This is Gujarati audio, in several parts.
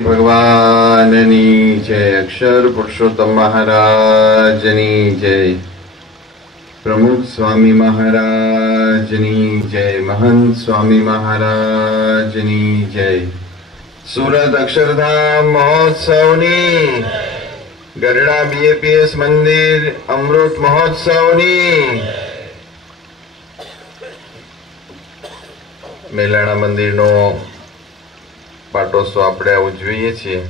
ભગવાનની જય. અક્ષર પુરુષોત્તમ મહારાજની જય. પ્રમુખ સ્વામી મહારાજની જય. મહંત સ્વામી મહારાજની જય. સુરત અક્ષરધામ મહોત્સવની, ગરડા બીએપીએસ મંદિર અમૃત મહોત્સવની, મેલાણા મંદિરનો પાટોત્સવ આપણે ઉજવીએ છીએ.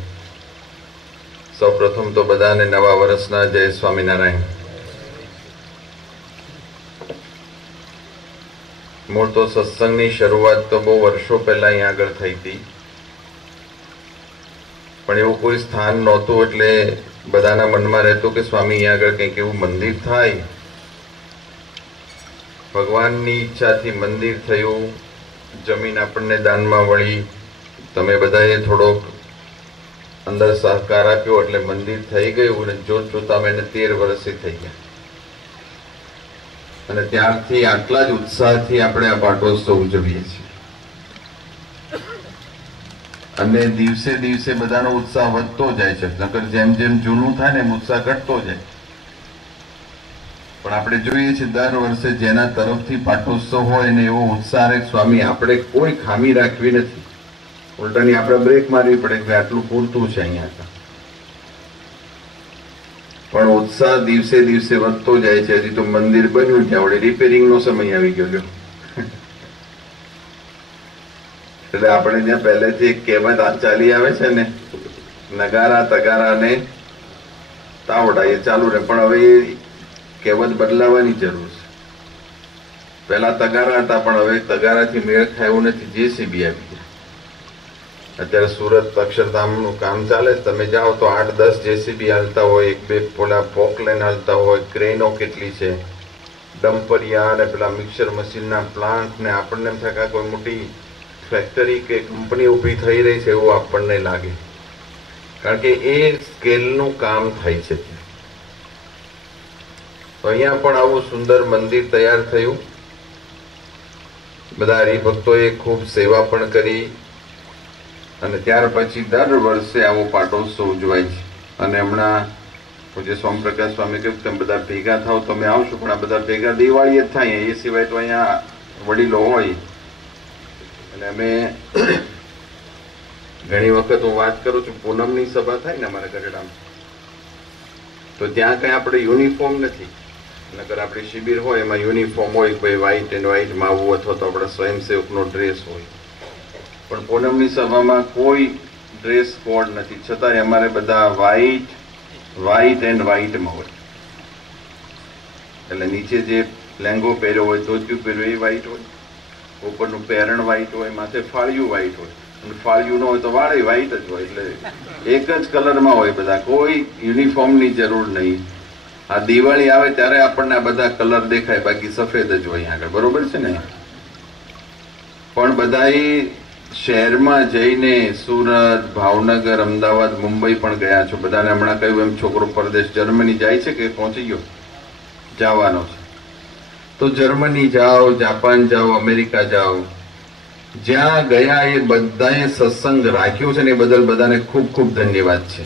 સૌપ્રથમ તો બધાને નવા વર્ષના જય સ્વામિનારાયણ. મૂળ તો સત્સંગની શરૂઆત તો બહુ વર્ષો પહેલા અહીં આગળ થઈ હતી, પણ એવું કોઈ સ્થાન નહોતું એટલે બધાના મનમાં રહેતું કે સ્વામી અહીંયા આગળ કંઈક એવું મંદિર થાય. ભગવાનની ઈચ્છાથી મંદિર થયું, જમીન આપણને દાનમાં વળી, તમે બધાએ થોડોક અંદર સહકાર આપ્યો એટલે મંદિર થઈ ગયું અને જોત જોતા અમે 13 વર્ષથી થઈ ગયા. અને ત્યારથી આટલા જ ઉત્સાહથી આપણે આ પાટોત્સવ ઉજવીએ છીએ. અને દિવસે દિવસે બધાનો ઉત્સાહ વધતો જાય છે, નકર જેમ જેમ જૂનું થાય ને એમ ઉત્સાહ ઘટતો જાય. પણ આપણે જોઈએ છીએ દર વર્ષે જેના તરફથી પાટોત્સવ હોય ને એવો ઉત્સાહ રહે. સ્વામી આપણે કોઈ ખામી રાખવી નથી, ઉલટાની આપણે બ્રેક મારવી પડે કે આટલું પૂરતું છે અહીંયા. પણ ઉત્સાહ દિવસે દિવસે વધતો જાય છે. હજી તો મંદિર બન્યું ત્યાં વળી રિપેરિંગનો સમય આવી ગયો. એટલે આપણે ત્યાં પહેલેથી એક કહેવત ચાલી આવે છે ને, નગારા તગારા ને તાવડા, એ ચાલુ રહે. પણ હવે એ કહેવત બદલાવાની જરૂર છે. પહેલા તગારા હતા પણ હવે તગારાથી મેળ ખાય એવું નથી. જેસીબી આવી ગયા. અત્યારે સુરત અક્ષરધામનું કામ ચાલે છે, તમે જાઓ તો 8-10 જેસીબી હાલતા હોય, 1-2 પોલા પોકલેન હાલતા હોય, ક્રેનો કેટલી છે, ડમ્પરિયા અને પેલા મિક્સર મશીનના પ્લાન્ટ ને. આપણને એમ થાય કે કોઈ મોટી ફેક્ટરી કે કંપની ઊભી થઈ રહી છે એવું આપણને લાગે, કારણ કે એ સ્કેલનું કામ થાય છે. તો અહીંયા પણ આવું સુંદર મંદિર તૈયાર થયું. બધા હરિભક્તોએ ખૂબ સેવા પણ કરી અને ત્યાર પછી દર વર્ષે આવો પાટોત્સવ ઉજવાય છે. અને હમણાં પૂજ્ય સોમપ્રકાશ સ્વામી કહ્યું તમે બધા ભેગા થાવ, તમે આવશો, પણ આ બધા ભેગા દિવાળીએ જ થાય, એ સિવાય તો અહીંયા વડીલો હોય. અને અમે ઘણી વખત હું વાત કરું છું, પૂનમની સભા થાય ને અમારા ગઢડામાં, તો ત્યાં કઈ આપણે યુનિફોર્મ નથી. નકર આપણી શિબિર હોય એમાં યુનિફોર્મ હોય, ભાઈ વ્હાઈટ એન્ડ વ્હાઈટ માવું અથવા તો આપણા સ્વયંસેવકનો ડ્રેસ હોય. પણ પૂનમની સભામાં કોઈ ડ્રેસ કોડ નથી, છતાંય અમારે બધા વ્હાઈટ એન્ડ વ્હાઈટમાં હોય. એટલે નીચે જે લેંગો પહેર્યો હોય, ધોતિયું પહેર્યું એ વ્હાઈટ હોય, ઉપરનું પેરણ વ્હાઈટ હોય, માથે ફાળિયું વ્હાઈટ હોય, અને ફાળિયું ન હોય તો વાળે વ્હાઈટ જ હોય. એટલે એક જ કલરમાં હોય બધા, કોઈ યુનિફોર્મની જરૂર નહીં. આ દિવાળી આવે ત્યારે આપણને આ બધા કલર દેખાય, બાકી સફેદ જ હોય આગળ. બરોબર છે ને? પણ બધાએ શહેરમાં જઈને સુરત, ભાવનગર, અમદાવાદ, મુંબઈ પણ ગયા છો. બધાને હમણાં કહ્યું એમ છોકરો પરદેશ જર્મની જાય છે કે પહોંચી ગયો? જવાનો છે. તો જર્મની જાઓ, જાપાન જાઓ, અમેરિકા જાઓ, જ્યાં ગયા એ બધાએ સત્સંગ રાખ્યો છે ને એ બદલ બધાને ખૂબ ખૂબ ધન્યવાદ છે.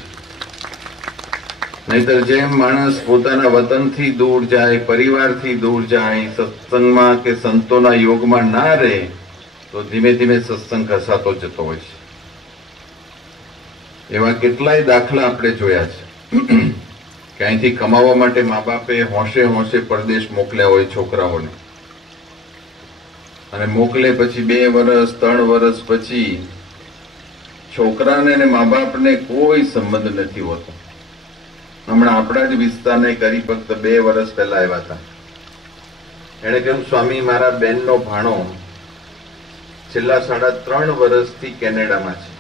નહીતર જેમ માણસ પોતાના વતનથી દૂર જાય, પરિવારથી દૂર જાય, સત્સંગમાં કે સંતોના યોગમાં ના રહે તો ધીમે ધીમે સત્સંગ ઘસાતો જતો હોય છે. એવા કેટલાય દાખલા આપણે જોયા છે કે અહીંથી કમાવા માટે મા બાપે હોંશે હોંશે પરદેશ મોકલ્યા હોય છોકરાઓને, અને મોકલે પછી 2 વર્ષ 3 વર્ષ પછી છોકરાને અને મા બાપને કોઈ સંબંધ નથી હોતો. હમણાં આપણા જ વિસ્તારના એક હરિભક્ત 2 વર્ષ પહેલા આવ્યા હતા. એણે કહ્યું સ્વામી મારા બેનનો ભાણો છેલ્લા 3.5 વર્ષથી કેનેડામાં છે.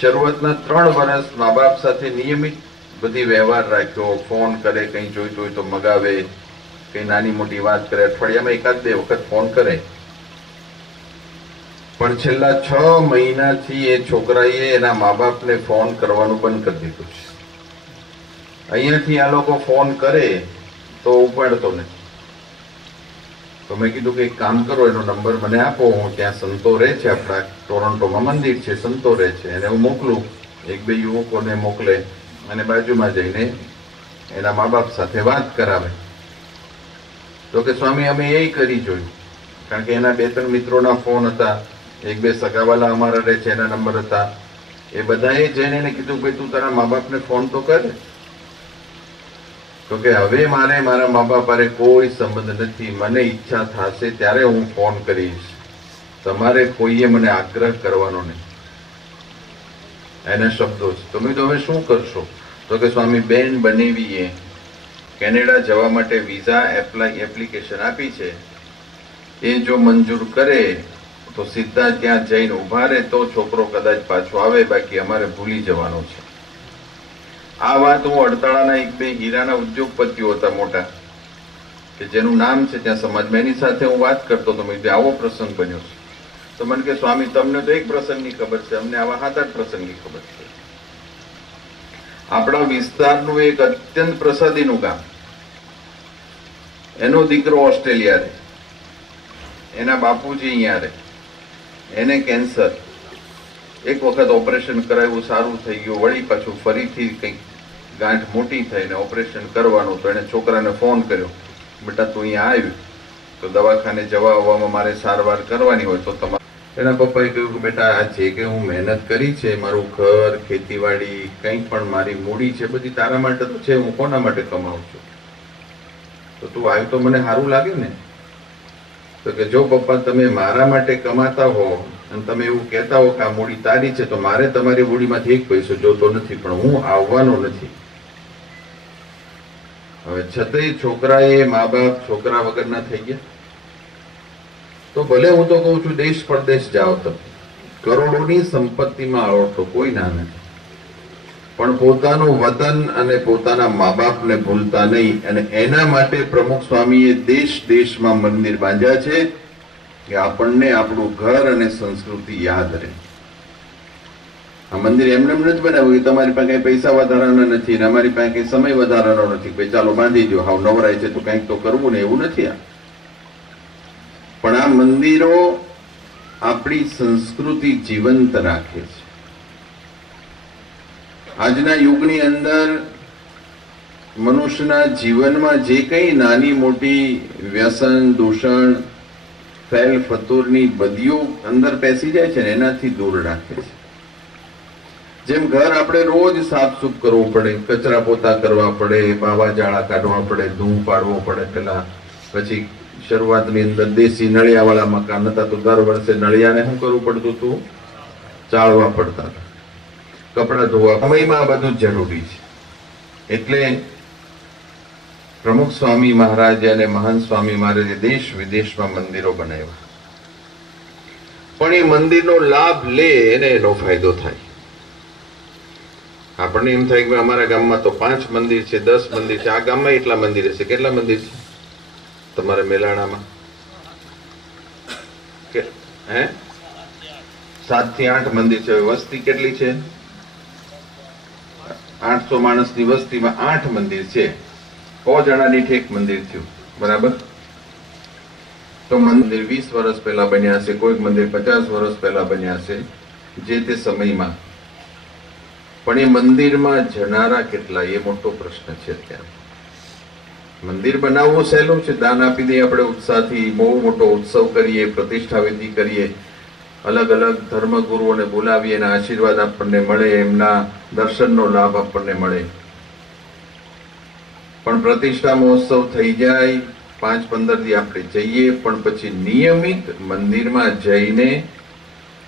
શરૂઆતના 3 વર્ષ મા બાપ સાથે નિયમિત બધી વ્યવહાર રાખ્યો, ફોન કરે, કંઈ જોઈતું હોય તો મગાવે, કંઈ નાની મોટી વાત કરે, અઠવાડિયામાં 1-2 વખત ફોન કરે. પણ છેલ્લા 6 મહિનાથી એ છોકરાએ એના મા બાપને ફોન કરવાનું બંધ કરી દીધું છે. અહીંયાથી આ લોકો ફોન કરે તો ઉપાડતો નથી. તો મેં કીધું કે એક કામ કરો, એનો નંબર મને આપો, હું ત્યાં સંતો રહે છે, આપણા ટોરોન્ટોમાં મંદિર છે, સંતો રહે છે, એને હું મોકલું, એક બે યુવકોને મોકલે અને બાજુમાં જઈને એના મા બાપ સાથે વાત કરાવે. તો કે સ્વામી અમે એ કરી જોયું, કારણ કે એના બે ત્રણ મિત્રોના ફોન હતા, એક બે સગાવાલા અમારા રહે છે એના નંબર હતા, એ બધાએ જઈને એને કીધું ભાઈ તું તારા મા બાપને ફોન તો કર. તો કે હવે મારે મારા મા બાપ હારે કોઈ સંબંધ નથી, મને ઈચ્છા થશે ત્યારે હું ફોન કરીશ, તમારે કોઈએ મને આગ્રહ કરવાનો નહીં. એના શબ્દો છે. તો મેં તો હવે શું કરશો? તો કે સ્વામી બેન બનેવીએ કેનેડા જવા માટે વિઝા એપ્લિકેશન આપી છે, એ જો મંજૂર કરે તો સીધા ત્યાં જઈને ઉભા રહે તો છોકરો કદાચ પાછો આવે, બાકી અમારે ભૂલી જવાનો છે. આ વાત હું અડતાળાના એક બે હીરાના ઉદ્યોગપતિઓ હતા મોટા, કે જેનું નામ છે ત્યાં સમાજમાં, એની સાથે હું વાત કરતો હતો. મેં આવો પ્રસંગ બન્યો છે. તો મને કે સ્વામી તમને તો એક પ્રસંગની ખબર છે, અમને આવા 7-8 પ્રસંગની ખબર છે. આપણા વિસ્તારનું એક અત્યંત પ્રસાદીનું ગામ, એનો દીકરો ઓસ્ટ્રેલિયા રહે, એના બાપુજી અહીંયા રહે, એને કેન્સર, એક વખત ઓપરેશન કરાવ્યું, સારું થઈ ગયું, વળી પાછું ફરીથી કંઈક ગાંઠ મોટી થઈને ઓપરેશન કરવાનું. તો એને છોકરાને ફોન કર્યો, બેટા તું અહીંયા આવ્યું તો દવાખાને જવા આવવામાં મારે સારવાર કરવાની હોય તો તમારે. એના પપ્પાએ કહ્યું કે બેટા આ જે કે હું મહેનત કરી છે, મારું ઘર, ખેતીવાડી, કંઈ પણ મારી મૂડી છે બધી તારા માટે તો છે, હું કોના માટે કમાઉં છું? તો તું આવ્યું તો મને સારું લાગે ને. તો કે જો પપ્પા તમે મારા માટે કમાતા હો અને તમે એવું કહેતા હો કે આ મૂડી તારી છે, તો મારે તમારી મૂડીમાંથી એક પૈસો જોતો નથી, પણ હું આવવાનો નથી. હવે છતાંય છોકરાએ મા બાપ છોકરા વગરના થઈ ગયા. તો ભલે હું તો કહું છું દેશ પરદેશ જાઓ, તમે કરોડોની સંપત્તિમાં આવડતો કોઈ ના નથી, પણ પોતાનું વતન અને પોતાના મા બાપને ભૂલતા નહીં. અને એના માટે પ્રમુખ સ્વામીએ દેશ દેશમાં મંદિર બાંધ્યા છે કે આપણને આપણું ઘર અને સંસ્કૃતિ યાદ રહે. આ મંદિર એમને એમ નથી બનાવ્યું કે તમારી પાસે કઈ પૈસા વધારાના નથી ને અમારી પાસે કઈ સમય વધારાનો નથી, ભાઈ ચાલો બાંધી દો, હાવ નવરાય છે તો કંઈક તો કરવું ને, એવું નથી. આ પણ આ મંદિરો આપણી સંસ્કૃતિ જીવંત રાખે છે. આજના યુગની અંદર મનુષ્યના જીવનમાં જે કંઈ નાની મોટી વ્યસન, દૂષણ, ફેલ ફતુરની બદીઓ અંદર પેસી જાય છે ને, એનાથી દૂર રાખે છે. જેમ ઘર આપણે રોજ સાફસૂફ કરવું પડે, કચરા પોતા કરવા પડે, બાવા જાળા કાઢવા પડે, ધૂળ પાડવો પડે પેલા, પછી શરૂઆતની અંદર દેશી નળિયાવાળા મકાન હતા તો દર વર્ષે નળિયાને શું કરવું પડતું હતું? ચાળવા પડતા હતા. કપડા ધોવા સમયમાં આ બધું જરૂરી છે. એટલે પ્રમુખ સ્વામી મહારાજ અને મહાન સ્વામી મહારાજે દેશ વિદેશમાં મંદિરો બનાવ્યા, પણ એ મંદિરનો લાભ લે એને એનો ફાયદો થાય. આપણને એમ થાય કે અમારા ગામમાં તો 5 મંદિર છે, 10 મંદિર છે, આ ગામમાં એટલા મંદિર છે. કેટલા મંદિર છે તમારા મેલાણામાં? હે 7 થી 8 મંદિર છે. વસ્તી કેટલી છે? 800 માણસની વસ્તીમાં 8 મંદિર છે. 100 જણાની ઠેક મંદિર થયું, બરાબર? તો મંદિર 20 વર્ષ પહેલા બન્યા છે, કોઈક મંદિર 50 વર્ષ પહેલા બન્યા છે, જે તે સમયમાં. પણ એ મંદિરમાં જનારા કેટલા, એ મોટો પ્રશ્ન છે. અત્યારે મંદિર બનાવવું સહેલું છે, દાન આપી દઈએ આપણે ઉત્સાહથી, બહુ મોટો ઉત્સવ કરીએ, પ્રતિષ્ઠા વિધિ કરીએ, અલગ અલગ ધર્મગુરુઓને બોલાવીએ, એના આશીર્વાદ આપણને મળે, એમના દર્શનનો લાભ આપણને મળે. પણ પ્રતિષ્ઠા મહોત્સવ થઈ જાય, 5-15 દી આપણે જઈએ, પણ પછી નિયમિત મંદિરમાં જઈને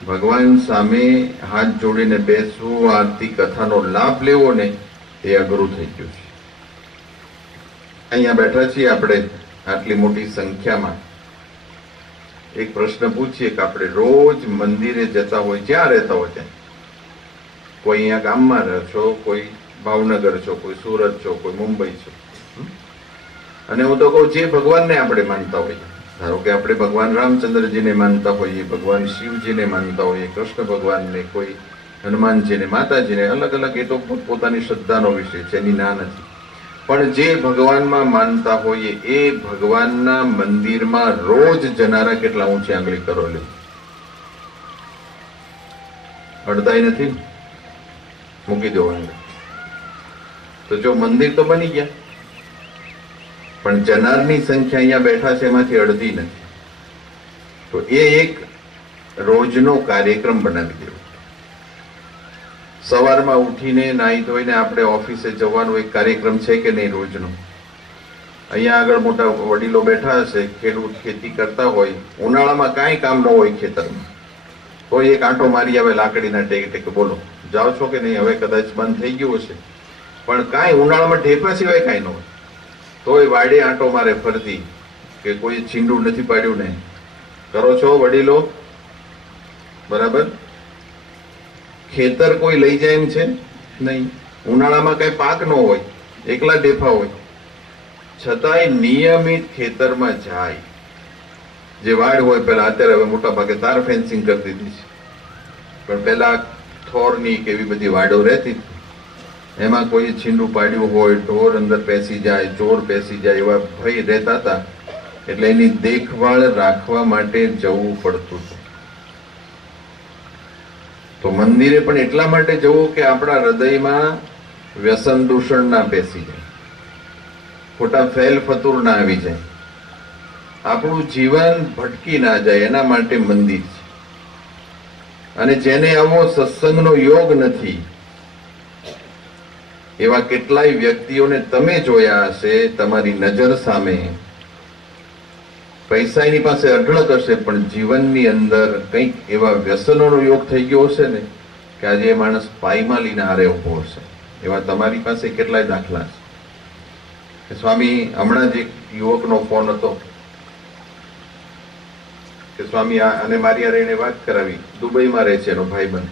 ભગવાન સામે હાથ જોડીને બેસવું, આરતી કથાનો લાભ લેવો ને, એ અઘરું થઈ ગયું છે. અહીંયા બેઠા છીએ આપણે આટલી મોટી સંખ્યામાં, એક પ્રશ્ન પૂછીએ કે આપણે રોજ મંદિરે જતા હોય, જ્યાં રહેતા હોય ત્યાં, કોઈ અહીંયા ગામમાં રહો છો, કોઈ ભાવનગર છો, કોઈ સુરત છો, કોઈ મુંબઈ છો, અને હું તો કહું જે ભગવાનને આપણે માનતા હોઈએ, ધારો કે આપણે ભગવાન રામચંદ્રજીને માનતા હોઈએ, ભગવાન શિવજીને માનતા હોઈએ, કૃષ્ણ ભગવાનને, કોઈ હનુમાનજીને, માતાજીને, અલગ અલગ, એ તો પોતાની શ્રદ્ધાનો વિષય છે, એની ના નથી. પણ જે ભગવાનમાં માનતા હોઈએ એ ભગવાનના મંદિરમાં રોજ જનારા કેટલા ઊંચી આંગળી કરો લે? અડધાય નથી, મૂકી દો. તો જો મંદિર તો બની ગયા, પણ જનારની સંખ્યા અહીંયા બેઠા છે એમાંથી અડધી નથી. તો એ એક રોજનો કાર્યક્રમ બનાવી દેવો. સવારમાં ઉઠીને નાહી ધોઈને આપણે ઓફિસે જવાનો એક કાર્યક્રમ છે કે નહીં રોજનો? અહીંયા આગળ મોટા વડીલો બેઠા હશે, ખેડૂત ખેતી કરતા હોય, ઉનાળામાં કાંઈ કામ ન હોય ખેતરમાં, તો એક આંટો મારી આવે લાકડીના ટેકે. બોલો જાઓ છો કે નહીં? હવે કદાચ બંધ થઈ ગયું હશે, પણ કાંઈ ઉનાળામાં ઢેફા સિવાય કાંઈ ન હોય, તોય વાડે આંટો મારે ફરતી, કે કોઈ છીંડું નથી પાડ્યું ને. કરો છો વડીલો? બરાબર. ખેતર કોઈ લઈ જાય એમ છે નહીં. ઉનાળામાં કઈ પાક ન હોય, એકલા ઢેફા હોય, છતાંય નિયમિત ખેતરમાં જાય. જે વાડ હોય પેલા, અત્યારે હવે મોટા ભાગે તાર ફેન્સિંગ કરી દીધી છે, પણ પેલા થોરની કે એવી બધી વાડો રહેતી, એમાં કોઈ છીંડું પાડ્યું હોય, ઢોર અંદર પેસી જાય, ચોર પેસી જાય, એવા ભય રહેતા હતા. એટલે એની દેખભાળ રાખવા માટે જવું પડતું હતું. તો મંદિરે પણ એટલા માટે જવું કે આપણા હૃદયમાં વ્યસન દૂષણ ના બેસી જાય, ખોટા ફેલ ફતુર ના આવી જાય, આપણું જીવન ભટકી ના જાય, એના માટે મંદિર છે. અને જેને આવો સત્સંગનો યોગ નથી એવા કેટલાય વ્યક્તિઓને તમે જોયા હશે તમારી નજર સામે. પૈસા એની પાસે અઢળક હશે, પણ જીવનની અંદર કંઈક એવા વ્યસનોનો યોગ થઈ ગયો હશે ને કે આજે એ માણસ પાયમાલીના હારે ઉભો હશે. એવા તમારી પાસે કેટલાય દાખલા છે. સ્વામી, હમણાં જ એક યુવકનો ફોન હતો કે સ્વામી અને મારી હારે એને વાત કરાવી, દુબઈમાં રહે છે એનો ભાઈબંધ.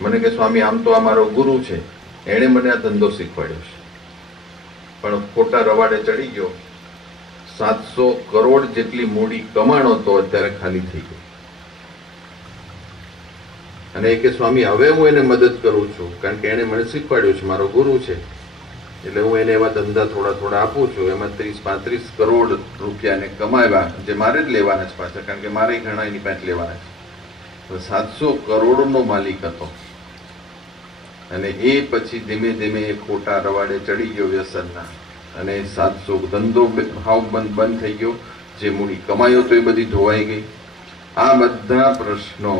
મને કે સ્વામી, આમ તો આ મારો ગુરુ છે, એણે મને આ ધંધો શીખવાડ્યો છે, પણ ખોટા રવાડે ચડી ગયો. 700 કરોડ જેટલી મૂડી કમાણો તો અત્યારે ખાલી થઈ ગઈ. અને એ કે સ્વામી, હવે હું એને મદદ કરું છું, કારણ કે એને મને શીખવાડ્યું છે, મારો ગુરુ છે, એટલે હું એને એવા ધંધા થોડા થોડા આપું છું. એમાં 30-35 કરોડ રૂપિયાને કમાવ્યા, જે મારે જ લેવાના છે પાછા, કારણ કે મારે ઘણા એની પાસે લેવાના છે. 700 કરોડનો માલિક હતો, અને એ પછી ધીમે ધીમે ખોટા રવાડે ચડી ગયો વ્યસનના, અને 700 ધંધો હાવ બંધ થઈ ગયો. જે મૂડી કમાયો તો એ બધી ધોવાઈ ગઈ. આ બધા પ્રશ્નો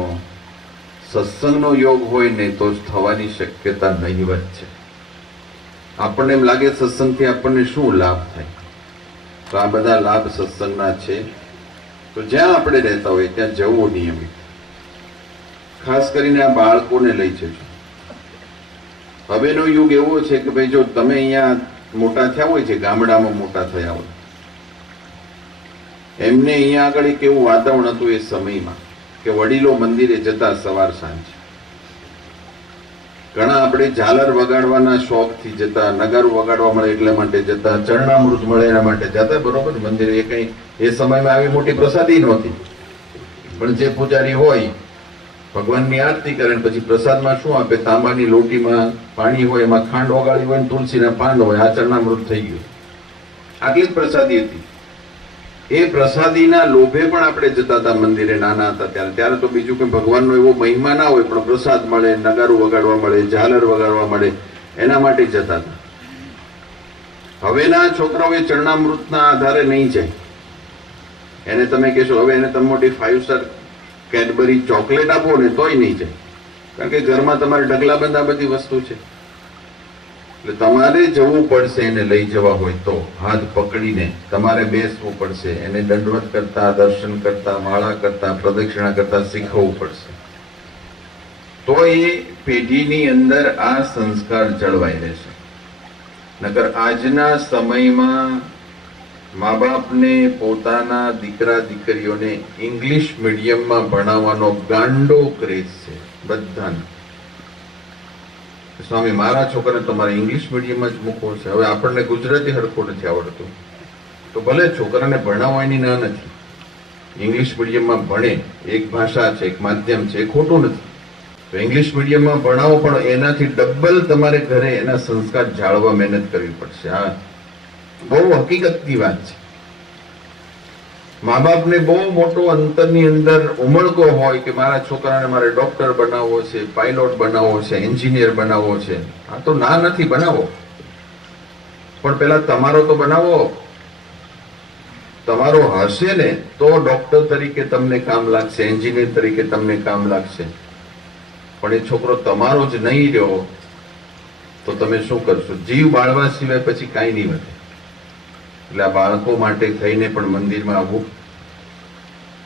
સત્સંગનો યોગ હોય ને તો જ થવાની શક્યતા નહીવત છે. આપણને એમ લાગે સત્સંગથી આપણને શું લાભ થાય, તો આ બધા લાભ સત્સંગના છે. તો જ્યાં આપણે રહેતા હોય ત્યાં જવું નિયમિત. ખાસ કરીને આ બાળકોને લઈ જજો. હવેનો યુગ એવો છે કે ભાઈ જો તમે અહીંયા મોટા થયા હોય છે, ગામડામાં મોટા થયા હોય, એમને અહીંયા આગળ એક એવું વાતાવરણ હતું એ સમયમાં કે વડીલો મંદિરે જતા સવાર સાંજ. ઘણા આપણે ઝાલર વગાડવાના શોખથી જતા, નગારું વગાડવા મળે એટલા માટે જતા, ચરણામૃત મળે એના માટે જતા. બરોબર, મંદિરે એ કઈ એ સમયમાં આવી મોટી પ્રસાદી નહોતી, પણ જે પૂજારી હોય ભગવાનની આરતી કરે, પછી પ્રસાદમાં શું આપે? તાંબાની લોટીમાં પાણી હોય, એમાં ખાંડ ઓગાળી હોય, તુલસીના પાન હોય, આ ચરણામૃત થઈ ગયું. આટલી જ પ્રસાદી હતી. એ પ્રસાદીના લોભે પણ આપણે જતા હતા મંદિરે નાના હતા ત્યારે. ત્યારે તો બીજું કોઈ ભગવાનનો એવો મહિમા ના હોય, પણ પ્રસાદ મળે, નગારું વગાડવા મળે, ઝાલર વગાડવા મળે, એના માટે જતા હતા. હવેના છોકરાઓ એ ચરણામૃતના આધારે નહીં જાય. એને તમે કહેશો હવે એને તમે મોટી 5 સ્ટાર કેડબરી ચોકલેટ આપો ને તોય નહીં જાય, કારણ કે ઘરમાં તમારે ઢગલાબંધ આ બધી વસ્તુ છે. એટલે તમારે જવું પડશે, એને લઈ જવા હોય તો હાથ પકડીને તમારે બેસવું પડશે, એને દંડવત કરતા, દર્શન કરતા, માળા કરતા, પ્રદક્ષિણા કરતા શીખવવું પડશે. તો એ પેઢીની અંદર આ સંસ્કાર જળવાઈ રહેશે. નકર આજના સમયમાં મા બાપને પોતાના દીકરા દીકરીઓને ઇંગ્લિશ મીડિયમમાં ભણાવવાનો ગાંડો ક્રેઝ છે બધાને. સ્વામી, મારા છોકરાને તમારે ઇંગ્લિશ મીડિયમમાં જ મૂકવો છે. હવે આપણને ગુજરાતી હરખું નથી આવડતું, તો ભલે છોકરાને ભણાવવાની ના નથી, ઇંગ્લિશ મીડિયમમાં ભણે, એક ભાષા છે, એક માધ્યમ છે, એ ખોટું નથી. તો ઇંગ્લિશ મીડિયમમાં ભણાવો, પણ એનાથી ડબલ તમારે ઘરે એના સંસ્કાર જાળવા મહેનત કરવી પડશે. હા, બહુ હકીકતની વાત છે. મા બાપને બહુ મોટો અંતરની અંદર ઉમળકો હોય કે મારા છોકરાને મારે ડોક્ટર બનાવવો છે, પાયલોટ બનાવવો છે, એન્જિનિયર બનાવવો છે. આ તો ના નથી, બનાવો, પણ પેલા તમારો તો બનાવો. તમારો હશે ને તો ડોક્ટર તરીકે તમને કામ લાગશે, એન્જિનિયર તરીકે તમને કામ લાગશે. પણ એ છોકરો તમારો જ નહીં રહ્યો તો તમે શું કરશો? જીવ બાળવા સિવાય પછી કાંઈ નહીં વધે. એટલે આ બાળકો માટે થઈને પણ મંદિરમાં આવવું.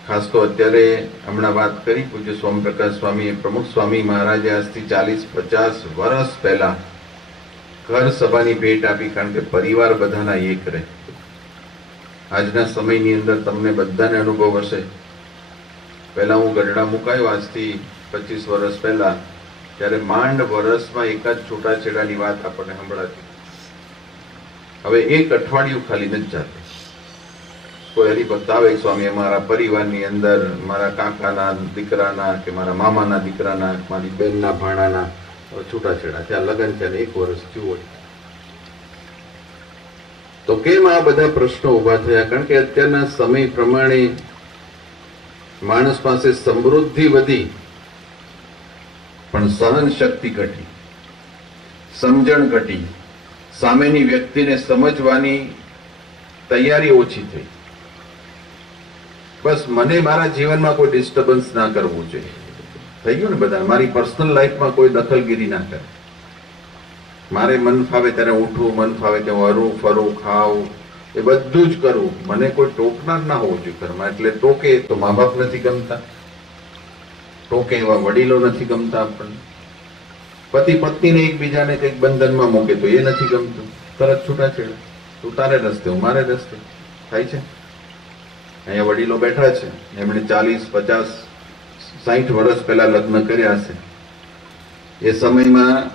ખાસ તો અત્યારે હમણાં વાત કરી પૂજ્ય સ્વામિપ્રકાશ સ્વામી, પ્રમુખ સ્વામી મહારાજે આજથી 40-50 વર્ષ પહેલા ઘર સભાની ભેટ આપી, કારણ કે પરિવાર બધાના એક રહે. આજના સમયની અંદર તમને બધાને અનુભવ હશે. પહેલા હું ગઢડા મુકાયો આજથી 25 વર્ષ પહેલા, ત્યારે માંડ વર્ષમાં એકાદ છૂટાછેડાની વાત આપણને સંભળાતી. હવે એક અઠવાડિયું ખાલી નથી જાતું. કોઈ હરિભક્ત આવે, સ્વામી અમારા પરિવારની અંદર મારા કાકાના દીકરાના કે મારા મામાના દીકરાના, મારી બેનના ભાણાના છૂટાછેડા થયા, લગ્ન થયા, 1 વર્ષ થયું હોય. તો કેમ આ બધા પ્રશ્નો ઉભા થયા? કારણ કે અત્યારના સમય પ્રમાણે માણસ પાસે સમૃદ્ધિ વધી પણ સહન શક્તિ ઘટી, સમજણ ઘટી, સામેની વ્યક્તિને સમજવાની તૈયારી ઓછી થઈ. બસ મને મારા જીવનમાં કોઈ ડિસ્ટર્બન્સ ના કરવું જોઈએ, થઈ ગયું ને બધા. મારી પર્સનલ લાઈફમાં કોઈ દખલગીરી ના કરે. મારે મન ફાવે ત્યારે ઉઠવું, મન ફાવે ત્યાં હરું ફરું, ખાવું, એ બધું જ કરવું. મને કોઈ ટોકનાર ના હોવું જોઈએ ઘરમાં. એટલે ટોકે તો મા બાપ નથી ગમતા, ટોકે એવા વડીલો નથી ગમતા આપણને. પતિ પત્નીને એકબીજાને કંઈક બંધનમાં મૂકે તો એ નથી ગમતું, તરત છૂટાછેડા. તું તારે રસ્તે, હું મારે રસ્તે. થાય છે. અહીંયા વડીલો બેઠા છે, એમણે 40, 50, 60 વર્ષ પહેલા લગ્ન કર્યા હશે. એ સમયમાં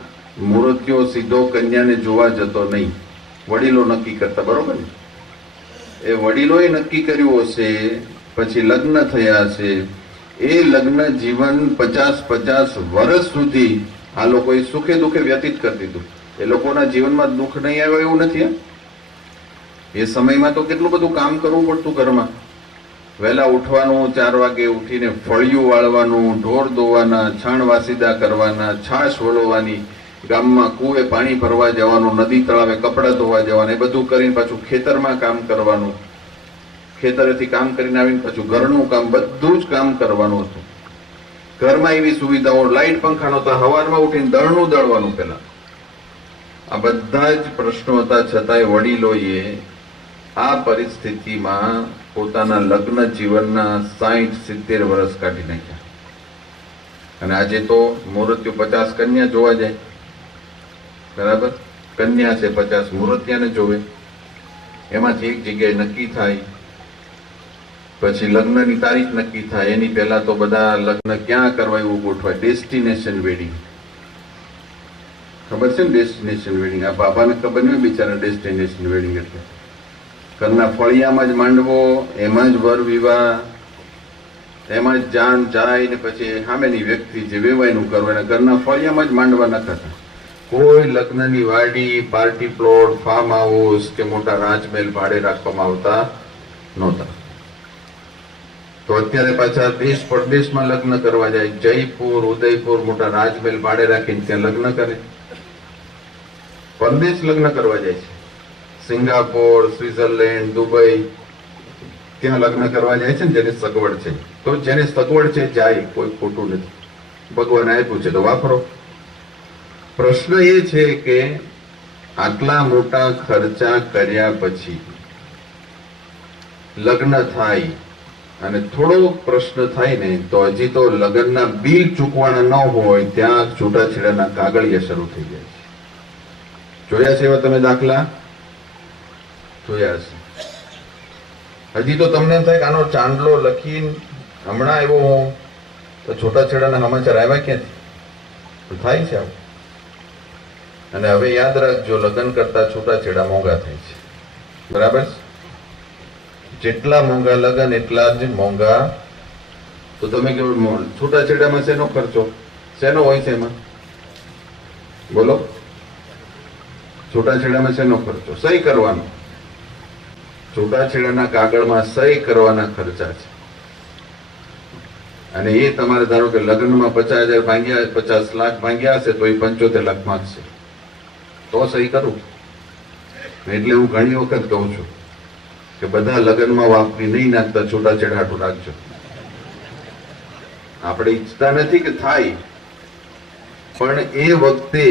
મૂર્તિઓ સીધો કન્યાને જોવા જતો નહીં, વડીલો નક્કી કરતા, બરોબર ને? એ વડીલોએ નક્કી કર્યું હશે, પછી લગ્ન થયા હશે. એ લગ્ન જીવન 50-50 વર્ષ સુધી આ લોકોએ સુખે દુઃખે વ્યતીત કરી દીધું. એ લોકોના જીવનમાં દુઃખ નહીં આવ્યો એવું નથી. એ સમયમાં તો કેટલું બધું કામ કરવું પડતું ઘરમાં. વહેલા ઉઠવાનું, 4 વાગે ઉઠીને ફળિયું વાળવાનું, ઢોર દોવાના, છાણ વાસીદા કરવાના, છાશ વલોવાની, ગામમાં કૂએ પાણી ભરવા જવાનું, નદી તળાવે કપડાં ધોવા જવાના, એ બધું કરીને પાછું ખેતરમાં કામ કરવાનું. ખેતરેથી કામ કરીને આવીને પાછું ઘરનું કામ, બધું જ કામ કરવાનું હતું. ઘરમાં એવી સુવિધાઓ, લાઈટ પંખા નહોતા, સવારમાં ઉઠીને દળનું દળવાનું. પેલા આ બધા જ પ્રશ્નો હતા, છતાંય વડીલોએ આ પરિસ્થિતિમાં પોતાના લગ્ન જીવનના 60-70 વર્ષ કાઢી નાખ્યા. અને આજે તો મૂર્તિઓ 50 કન્યા જોવા જાય, બરાબર? કન્યા છે 50, મૂર્તિયાને જોવે. એમાંથી એક જગ્યાએ નક્કી થાય, પછી લગ્નની તારીખ નક્કી થાય. એની પહેલા તો બધા લગ્ન ક્યાં કરવા એવું ગોઠવાય, ડેસ્ટિનેશન વેડિંગ. ખબર છે ને ડેસ્ટિનેશન વેડિંગ? આ બાબાને ખબર નહીં બિચારા ડેસ્ટિનેશન વેડિંગ એટલે. ઘરના ફળિયામાં જ માંડવો, એમાં જ વર વિવાહ, એમાં જ જાન જાય ને પછી સામેની વ્યક્તિ જે વેવાયનું કરવું, એના ઘરના ફળિયામાં જ માંડવા નખાતા. કોઈ લગ્નની વાડી, પાર્ટી પ્લોટ, ફાર્મ હાઉસ કે મોટા રાજમહેલ ભાડે રાખવામાં આવતા નહોતા. તો અત્યારે પાછા દેશ પરદેશમાં લગ્ન કરવા જાય. જયપુર, ઉદયપુર મોટા રાજમહેલ ભાડે રાખીને ત્યાં લગ્ન કરે. પરદેશ લગ્ન કરવા જાય છે. સિંગાપોર, સ્વિટ્ઝરલેન્ડ, દુબઈ, ત્યાં લગ્ન કરવા જાય છે ને જેને સગવડ છે. તો જેને સગવડ છે જાય, કોઈ ખોટું નથી. ભગવાને આપ્યું છે તો વાપરો. પ્રશ્ન એ છે કે આટલા મોટા ખર્ચા કર્યા પછી લગ્ન થાય અને થોડો પ્રશ્ન થાય ને તો હજી તો લગ્નના બિલ ચૂકવાના ન હોય ત્યાં છૂટાછેડાના કાગળિયા શરૂ થઈ જાય છે. જોયા છે એવા તમે દાખલા? જોયા હશે. હજી તો તમને એમ થાય કે આનો ચાંદલો લખીને હમણાં આવ્યો હું તો છૂટાછેડાના સમાચાર આવ્યા ક્યાંથી? થાય છે આવું. અને હવે યાદ રાખજો, લગ્ન કરતા છૂટાછેડા મોંઘા થાય છે, બરાબર? જેટલા મોંઘા લગ્ન એટલા જ મોંઘા. તો તમે કેવું છૂટાછેડામાં શેનો ખર્ચો? શેનો હોય છે એમાં? બોલો. છૂટાછેડામાં શેનો ખર્ચો? સહી કરવાનો. છૂટાછેડાના કાગળમાં સહી કરવાના ખર્ચા છે. અને એ તમારે ધારો કે લગ્નમાં 50,000 ભાંગ્યા, 50 લાખ ભાંગ્યા હશે તો એ 75 લાખ માંગશે તો સહી કરું. એટલે હું ઘણી વખત કહું છું કે બધા લગ્નમાં વાપરી નહીં નાખતા, છૂટાછેડા હાટું રાખજો. આપણે ઈચ્છતા નથી કે થાય, પણ એ વખતે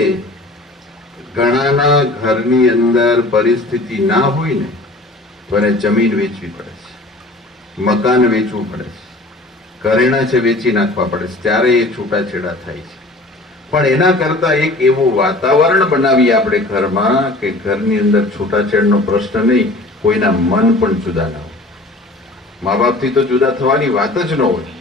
ઘણાના ઘરની અંદર પરિસ્થિતિ ના હોય ને તો એને જમીન વેચવી પડે છે, મકાન વેચવું પડે છે, ઘરેણા છે વેચી નાખવા પડે છે, ત્યારે એ છૂટાછેડા થાય છે. પણ એના કરતા એક એવું વાતાવરણ બનાવીએ આપણે ઘરમાં કે ઘરની અંદર છૂટાછેડનો પ્રશ્ન નહીં, કોઈના મન પણ જુદા ના હોય. મા બાપથી તો જુદા થવાની વાત જ ન હોય.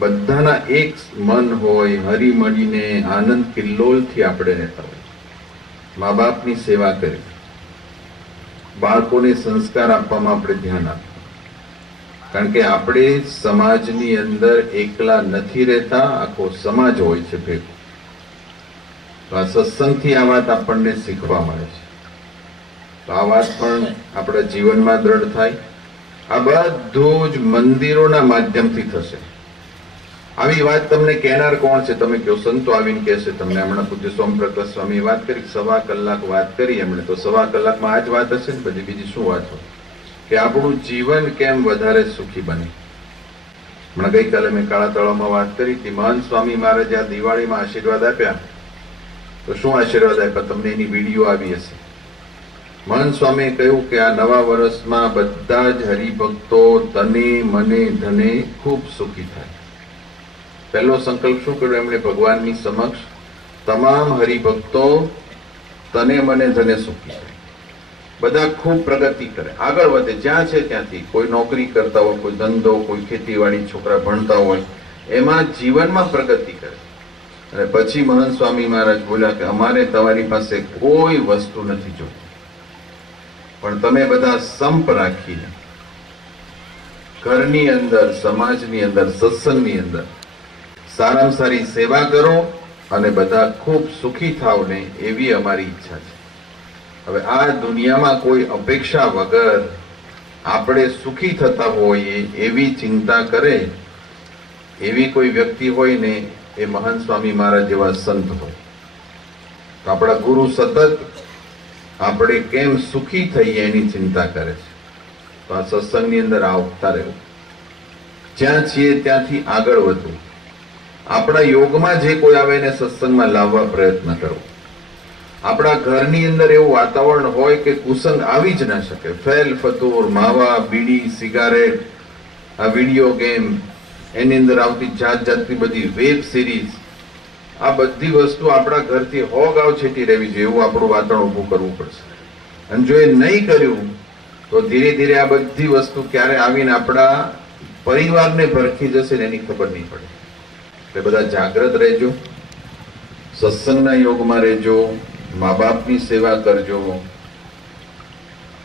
બધાના એક મન હોય, હરી મળીને આનંદ કિલ્લોલથી આપણે રહેતા હોય. મા બાપની સેવા કરી, બાળકોને સંસ્કાર આપવામાં આપણે ધ્યાન આપીએ. કારણ કે આપણે સમાજની અંદર એકલા નથી રહેતા, આખો સમાજ હોય છે ભેગો. તો આ સત્સંગથી આ વાત આપણને શીખવા મળે છે. તો આ વાત પણ આપણા જીવનમાં દ્રઢ થાય. આ બધું જ મંદિરોના માધ્યમથી થશે. આવી વાત તમને કહેનાર કોણ છે? તમે કહો સંતો આવીને કહેશે તમને. હમણાં પૂજ્ય સોમપ્રકાશ સ્વામી વાત કરી, 1.25 કલાક વાત કરી એમણે, તો 1.25 કલાકમાં આ જ વાત હશે ને, પછી બીજી શું વાત હોય? કે આપણું જીવન કેમ વધારે સુખી બને. હમણાં ગઈકાલે મેં કાળા તળાવમાં વાત કરી હતી. મહંત સ્વામી મહારાજે આ દિવાળીમાં આશીર્વાદ આપ્યા, તો શું આશીર્વાદ આપ્યા? તમને એની વિડીયો આવી હશે. મહંત સ્વામીએ કહ્યું કે આ નવા વર્ષમાં બધા જ હરિભક્તો તને મને ધને ખૂબ સુખી થાય. પહેલો સંકલ્પ શું કર્યો એમણે ભગવાનની સમક્ષ? તમામ હરિભક્તો તને મને ધને સુખી થાય, બધા ખૂબ પ્રગતિ કરે, આગળ વધે, જ્યાં છે ત્યાંથી. કોઈ નોકરી કરતા હોય, કોઈ ધંધો, કોઈ ખેતીવાડી, છોકરા ભણતા હોય, એમાં જીવનમાં પ્રગતિ કરે. અને પછી મહંત સ્વામી મહારાજ બોલ્યા કે અમારે તમારી પાસે કોઈ વસ્તુ નથી જોતી, પણ તમે બધા સંપ રાખીને ઘરની અંદર, સમાજની અંદર, સત્સંગની અંદર સારામાં સારી સેવા કરો અને બધા ખૂબ સુખી થાવ ને, એવી અમારી ઈચ્છા છે. હવે આ દુનિયામાં કોઈ અપેક્ષા વગર આપણે સુખી થતા હોઈએ એવી ચિંતા કરે એવી કોઈ વ્યક્તિ હોય ને, એ મહંત સ્વામી મહારાજ જેવા સંત હોય. તો આપણા ગુરુ સતત આપણે કેમ સુખી થઈએ એની ચિંતા કરે છે. તો આ સત્સંગની અંદર આવતા રહેવું, જ્યાં છીએ ત્યાંથી આગળ વધવું, આપણા યોગમાં જે કોઈ આવે એને સત્સંગમાં લાવવા પ્રયત્ન કરવો. આપણા ઘરની અંદર એવું વાતાવરણ હોય કે કુસંગ આવી જ ના શકે. ફેલ ફતૂર, માવા, બીડી, સિગારેટ, આ વિડીયો ગેમ, એની અંદર આવતી જાત જાતની બધી વેબ સિરીઝ, આ બધી વસ્તુ આપણા ઘરથી હોગાવ છેટી રહેવી જોઈએ. એવું આપણું વાતાવરણ ઊભું કરવું પડશે. અને જો એ નહીં કર્યું તો ધીરે ધીરે આ બધી વસ્તુ ક્યારે આવીને આપણા પરિવારને ભરખી જશે ને એની ખબર નહીં પડે. એટલે બધા જાગ્રત રહેજો, સત્સંગના યોગમાં રહેજો, મા બાપની સેવા કરજો,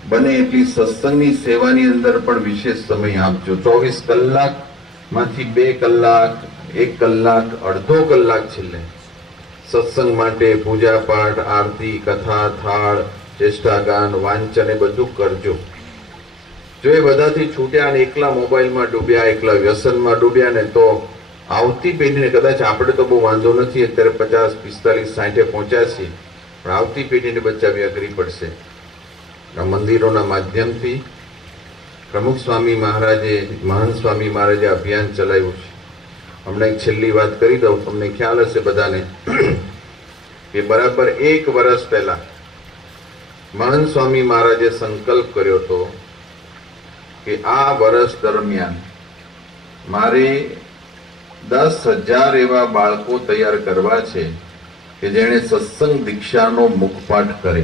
બને એટલી સત્સંગની સેવાની અંદર પણ વિશેષ સમય આપજો. 24 કલાકમાંથી 2 કલાક, 1 કલાક, અડધો કલાક છેલ્લે સત્સંગ માટે, પૂજા પાઠ, આરતી, કથા, થાળ, ચેષ્ટાગાન, વાંચન એ બધું કરજો. જો એ બધાથી છૂટ્યા અને એકલા મોબાઈલમાં ડૂબ્યા, એકલા વ્યસનમાં ડૂબ્યા ને, તો આવતી પેઢીને, કદાચ આપણે તો બહુ વાંધો નથી, અત્યારે 50, 45, 60 પહોંચ્યા છીએ, પણ આવતી પેઢીને બચાવવી અઘરી પડશે. આ મંદિરોના માધ્યમથી પ્રમુખ સ્વામી મહારાજે, મહંત સ્વામી મહારાજે અભિયાન ચલાવ્યું છે. હમણાં એક છેલ્લી વાત કરી દઉં, તમને ખ્યાલ હશે બધાને કે બરાબર 1 વર્ષ પહેલા મહંત સ્વામી મહારાજે સંકલ્પ કર્યો હતો કે આ વર્ષ દરમિયાન મારે 10,000 એવા બાળકો તૈયાર કરવા છે કે જેણે સત્સંગ દીક્ષાનો મુખપાઠ કરે.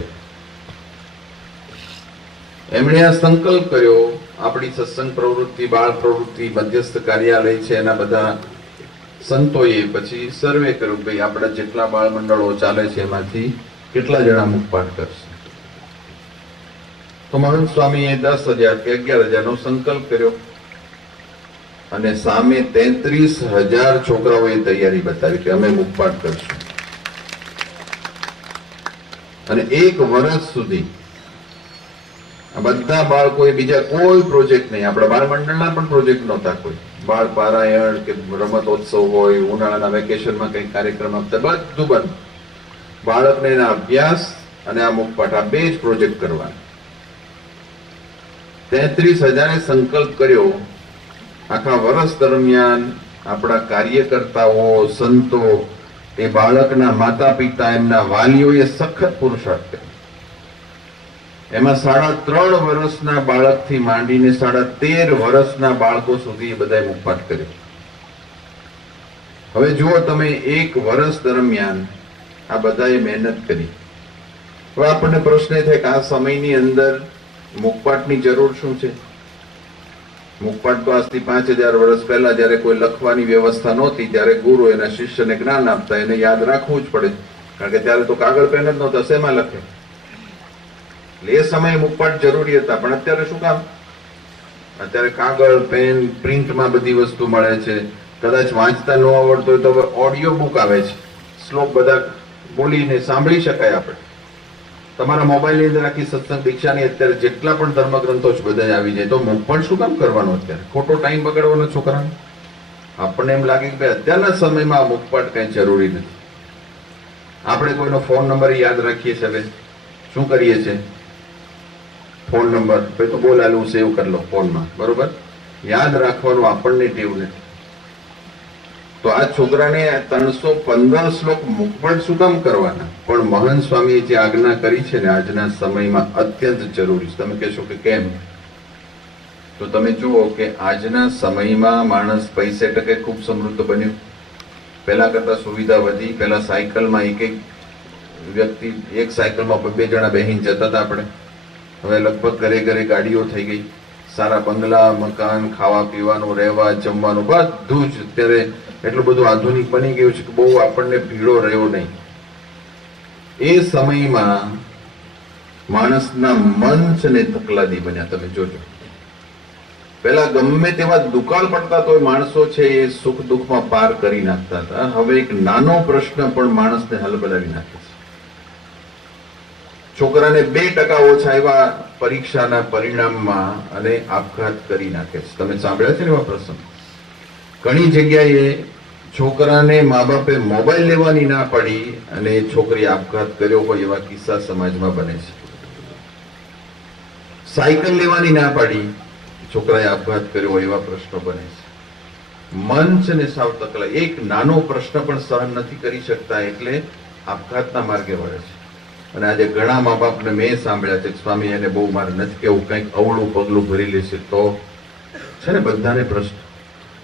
એમણે આ સંકલ્પ કર્યો. આપણી સત્સંગ પ્રવૃત્તિ, બાળ પ્રવૃત્તિ, મધ્યસ્થ કાર્યાલય છે, એના બધા સંતોએ પછી સર્વે કર્યું કે આપણા જેટલા બાળ મંડળો ચાલે છે એમાંથી કેટલા જણા મુખપાઠ કરશે. તો મહંત સ્વામીએ 10,000 કે 11,000 નો સંકલ્પ કર્યો. અને સામે 33,000 છોકરાઓએ તૈયારી બતાવી કે અમે મુખપાઠ કરશું. અને 1 વર્ષ સુધી આ બધા બાળકોએ બીજા કોઈ પ્રોજેક્ટ નહીં, આપણા બાળ મંડળના પણ પ્રોજેક્ટ નહોતા, કોઈ બાળ પારાયણ કે રમતોત્સવ હોય, ઉનાળાના વેકેશનમાં કઈ કાર્યક્રમ આપતા, બધું બંધ. બાળકને એના અભ્યાસ અને આ મુખપાઠ, આ 2 જ પ્રોજેક્ટ કરવાના. 33,000એ સંકલ્પ કર્યો. આખા વર્ષ દરમિયાન આપણા કાર્યકર્તાઓ, સંતો, એ બાળકના માતા પિતા, એમના વાલીઓએ સખત પુરુષાર્થ કર્યો. એમાં 3.5 વર્ષના બાળકથી માંડીને 13.5 વર્ષના બાળકો સુધી એ બધાએ મુખપાઠ કર્યો. હવે જુઓ તમે, 1 વર્ષ દરમિયાન આ બધાએ મહેનત કરી. હવે આપણને પ્રશ્ન એ થાય કે આ સમયની અંદર મુખપાઠની જરૂર શું છે? મુખપાઠ તો આજથી 5000 વર્ષ પહેલા જયારે કોઈ લખવાની વ્યવસ્થા નહોતી ત્યારે ગુરુ એના શિષ્યને જ્ઞાન આપતા, એને યાદ રાખવું જ પડે, કારણ કે ત્યારે તો કાગળ પેન જ નહોતા, શેમાં લખે? એ સમયે મુખપાઠ જરૂરી હતા. પણ અત્યારે શું કામ? અત્યારે કાગળ પેન પ્રિન્ટમાં બધી વસ્તુ મળે છે. કદાચ વાંચતા ન આવડતો હોય તો હવે ઓડિયો બુક આવે છે, શ્લોક બધા બોલીને સાંભળી શકાય આપણે. તમારા મોબાઈલની અંદર આખી સત્સંગ દીક્ષાની અત્યારે જેટલા પણ ધર્મગ્રંથો છે બધા આવી જાય. તો મુખપાઠ શું કામ કરવાનો અત્યારે? ખોટો ટાઈમ બગાડવાનો છોકરાને. આપણને એમ લાગે કે ભાઈ અત્યારના સમયમાં આ મુખપાઠ કઈ જરૂરી નથી. આપણે કોઈનો ફોન નંબર યાદ રાખીએ છીએ. હવે શું કરીએ છીએ? ફોન નંબર ભાઈ તો બોલ આલું સેવ કરી લો ફોનમાં, બરોબર? યાદ રાખવાનું આપણને ટેવ નથી. તો આ છોકરાને 315 શ્લોક મુખપાઠ શું કામ કરવાના? પણ મહંત સ્વામીએ જે આજ્ઞા કરી છે ને આજના સમયમાં અત્યંત જરૂરી છે. તમે કહેશો કે કેમ? તો તમે જુઓ કે આજના સમયમાં માણસ પૈસે ટકે ખૂબ સમૃદ્ધ બન્યો. પહેલા કરતા સુવિધા વધી. પહેલા સાયકલમાં એક વ્યક્તિ, એક સાયકલમાં 2 જણા બેહીને જતા હતા આપણે. હવે લગભગ ઘરે ઘરે ગાડીઓ થઈ ગઈ. સારા બંગલા, મકાન, ખાવા પીવાનું, રહેવા જમવાનું બધું જ અત્યારે એટલું બધું આધુનિક બની ગયું છે કે બહુ આપણને ભીડો રહ્યો નહીં. એ સમયમાં માણસના મન છે ને તકલાદી બન્યા. તમે જોજો, પેલા ગમે તેવા દુકાળ પડતા તોય માણસો છે એ સુખ દુઃખમાં પાર કરી નાખતા હતા. હવે એક નાનો પ્રશ્ન પણ માણસને હલબલાવી નાખે છે. છોકરાને 2% ઓછા આવ્યા પરીક્ષાના પરિણામમાં અને આપઘાત કરી નાખે છે. તમે સાંભળ્યા છે ને એવા પ્રસંગ? ઘણી જગ્યાએ છોકરાને મા બાપે મોબાઈલ લેવાની ના પડી અને છોકરીએ આપઘાત કર્યો હોય એવા કિસ્સા સમાજમાં બને છે. સાયકલ લેવાની ના પાડી, છોકરાએ આપઘાત કર્યો હોય એવા પ્રશ્નો બને છે. મન છે ને સાવ તકલા. એક નાનો પ્રશ્ન પણ સહન નથી કરી શકતા એટલે આપઘાતના માર્ગે વળે છે. અને આજે ઘણા મા બાપને મેં સાંભળ્યા છે, સ્વામી એને બહુ મારે નથી કેવું, કંઈક અવળું પગલું ભરી લેશે તો છે ને બધાને પ્રશ્ન,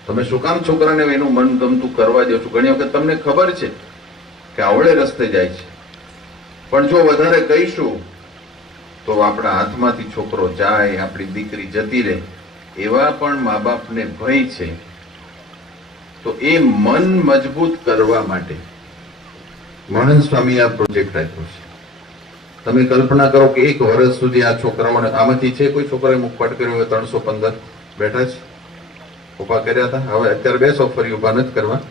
તમે શું કામ છોકરાને એનું મન ગમતું કરવા દો છો? ઘણી વખત તમને ખબર છે કે આવડે રસ્તે જાય છે, પણ જો વધારે કહીશું તો આપણા હાથમાંથી છોકરો જાય, આપણી દીકરી જતી રહે, એવા પણ મા બાપને ભય છે. તો એ મન મજબૂત કરવા માટે મહંત સ્વામી આ પ્રોજેક્ટ આપ્યો છે. તમે કલ્પના કરો કે 1 વર્ષ સુધી આ છોકરાઓને, આમાંથી છે કોઈ છોકરાએ મુખપાઠ કર્યો હોય? 315 બેઠા છે, ઉભા કર્યા હતા. હવે અત્યારે 2 ફરી ઉભા નથી કરવા,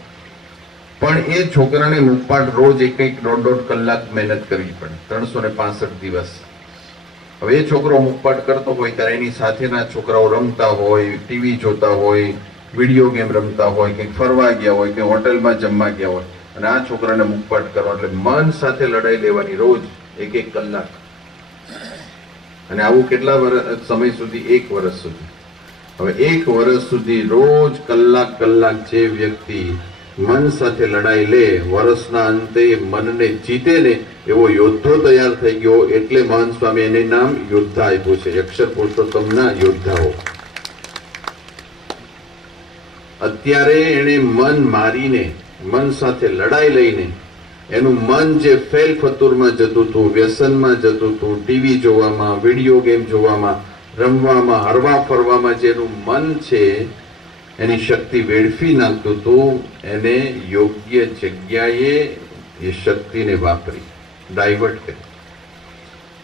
પણ એ છોકરાને મુખપાઠ રોજ 1-1.5 કલાક મહેનત કરવી પડે, 365 દિવસ. હવે એ છોકરો મુખપાઠ કરતો હોય ત્યારે એની સાથેના છોકરાઓ રમતા હોય, ટીવી જોતા હોય, વિડીયો ગેમ રમતા હોય, કંઈક ફરવા ગયા હોય, કે હોટલમાં જમવા ગયા હોય, અને આ છોકરાને મુખપાઠ કરવા એટલે મન સાથે લડાઈ લેવાની રોજ 1-1 કલાક. અને આવું કેટલા સમય સુધી? 1 વર્ષ સુધી. હવે 1 વર્ષ સુધી રોજ કલાક જે વ્યક્તિ મન સાથે લડાઈ લે, વર્ષના અંતે મનને જીતે ને એવો યોદ્ધો તૈયાર થઈ ગયો. એટલે મહંત સ્વામી એને નામ યોદ્ધા આપ્યું છે, અક્ષર પુરુષોત્તમના યોદ્ધાઓ. અત્યારે એને મન મારીને, મન સાથે લડાઈ લઈને, એનું મન જે ફેલ ફતુરમાં જતું હતું, વ્યસનમાં જતું હતું, ટીવી જોવામાં, વિડીયો ગેમ જોવામાં, રમવામાં, હરવા ફરવામાં જેનું મન છે એની શક્તિ વેડફી નાખતું હતું, એને યોગ્ય જગ્યાએ એ શક્તિને વાપરી ડાયવર્ટ કરી.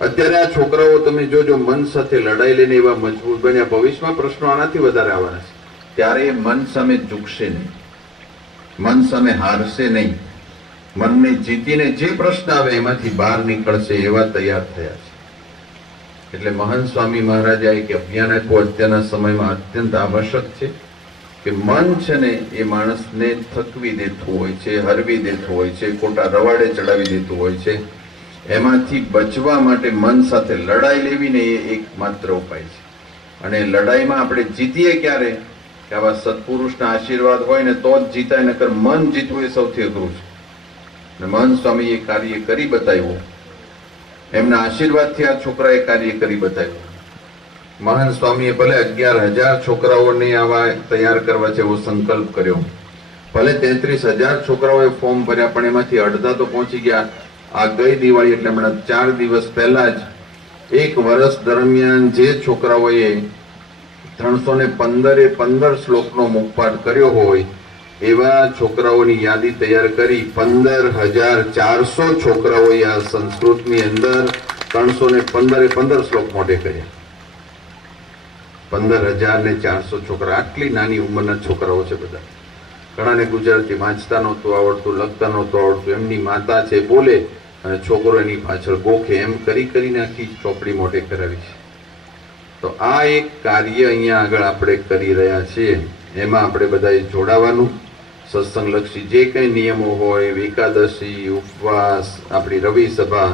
અત્યારે આ છોકરાઓ તમે જોજો મન સાથે લડાઈ લઈને એવા મજબૂત બન્યા. ભવિષ્યમાં પ્રશ્નો આનાથી વધારે આવવાના છે. ત્યારે એ મન સામે ઝૂકશે નહીં, મન સામે હારશે નહીં, મનને જીતીને જે પ્રશ્ન આવે એમાંથી બહાર નીકળશે એવા તૈયાર થયા છે. એટલે મહાન સ્વામી મહારાજે એક અભિયાન આપ્યું અત્યારના સમયમાં અત્યંત આવશ્યક છે કે મન છે ને એ માણસને થકવી દેતું હોય છે, હરવી દેતું હોય છે, ખોટા રવાડે ચડાવી દેતું હોય છે. એમાંથી બચવા માટે મન સાથે લડાઈ લેવી ને એ એકમાત્ર ઉપાય છે. અને લડાઈમાં આપણે જીતીએ ક્યારે કે આવા સત્પુરુષના આશીર્વાદ હોય ને તો જ જીતાય, નકર મન જીતવું એ સૌથી અઘરું છે. અને મહાન સ્વામી એ કાર્ય કરી બતાવ્યું, એમના આશીર્વાદથી આ છોકરાએ કાર્ય કરી બતાવ્યું. મહાન સ્વામીએ ભલે 11,000 છોકરાઓને આવા તૈયાર કરવા છે એવો સંકલ્પ કર્યો, ભલે 33,000 છોકરાઓએ ફોર્મ ભર્યા, પણ એમાંથી અડધા તો પહોંચી ગયા. આ ગઈ દિવાળી એટલે હમણાં 4 દિવસ પહેલા જ એક વર્ષ દરમિયાન જે છોકરાઓએ 315 શ્લોકનો મુખપાઠ કર્યો હોય એવા છોકરાઓની યાદી તૈયાર કરી 15,400 છોકરાઓએ આ સંસ્કૃતની અંદર 315 શ્લોક મોઢે કર્યા. 15,400 છોકરા, આટલી નાની ઉંમરના છોકરાઓ છે બધા. ઘણાને ગુજરાતી વાંચતા નહોતું આવડતું, લખતા નહોતું આવડતું, એમની માતા છે બોલે અને છોકરો એની પાછળ ગોખે, એમ કરી આખી ચોપડી મોઢે કરાવી છે. તો આ એક કાર્ય અહીંયા આગળ આપણે કરી રહ્યા છીએ. એમાં આપણે બધાએ જોડાવાનું. સત્સંગલક્ષી જે કંઈ નિયમો હોય, એકાદશી, ઉપવાસ, આપણી રવિ સભા,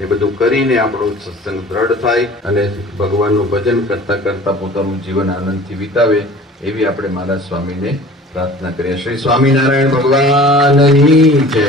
એ બધું કરીને આપણો સત્સંગ દ્રઢ થાય અને ભગવાનનું ભજન કરતા કરતા પોતાનું જીવન આનંદથી વિતાવે એવી આપણે મહારાજ સ્વામીને પ્રાર્થના કરીએ. શ્રી સ્વામિનારાયણ ભગવાનની જય.